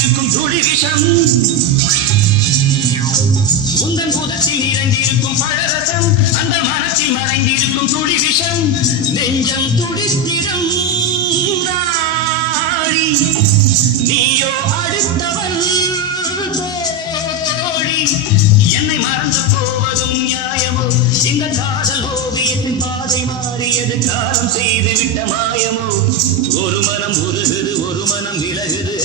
மனத்தில் துளி விஷம். உந்தன் பூதத்தில் இறங்கியிருக்கும் பழரசம் அந்த மனத்தில் மறைந்திருக்கும் துளி விஷம். நெஞ்சம் துடித்திடம் நீயோ அடுத்தவன் தோழி என்னை மறந்து போவதும் நியாயமோ? இந்த காதல் ஓவியத்தின் பாதை மாறியது காலம் செய்து விட்ட மாயமோ? ஒரு மனம் உருகுது ஒரு மனம் விலகுது.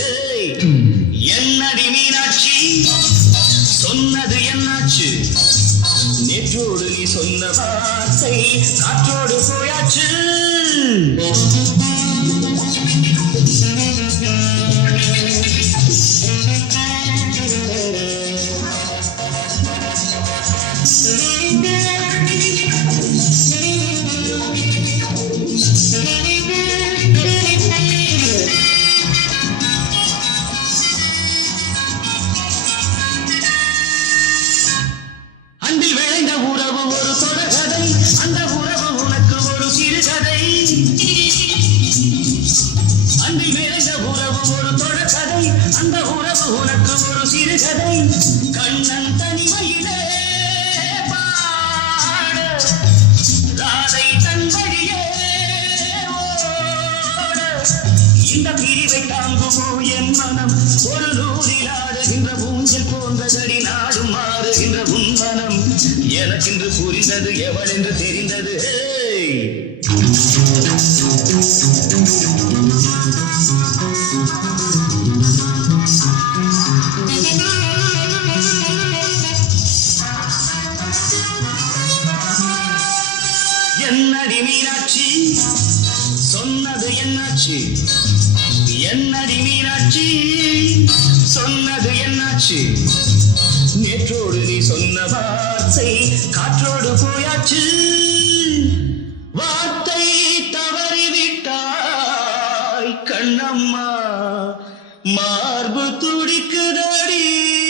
சொன்ன வார்த்தை காற்றோடு போயாச்சு. அன்பில் விளைந்த உறவு ஒரு தொடக்கதை அந்த உறவு உனக்கு ஒரு சிறுகதை கண்ணன் தனிமையிலே பாடை தன் வழியே இந்த பிரிவை தாங்குமோ என் மனம் ஒரு நூல் தெரிந்தது எவள் என்று தெரிந்தது. என்னடி மீனாட்சி? சொன்னது என்னாச்சு? என்னடி மீனாட்சி? சொன்னது என்னாச்சு? நேற்றோடு நீ சொன்னதா? ஆசை காற்றோடு போயாச்சு. வார்த்தை தவறிவிட்டாய் கண்ணம்மா. மார்பு துடிக்குதடி.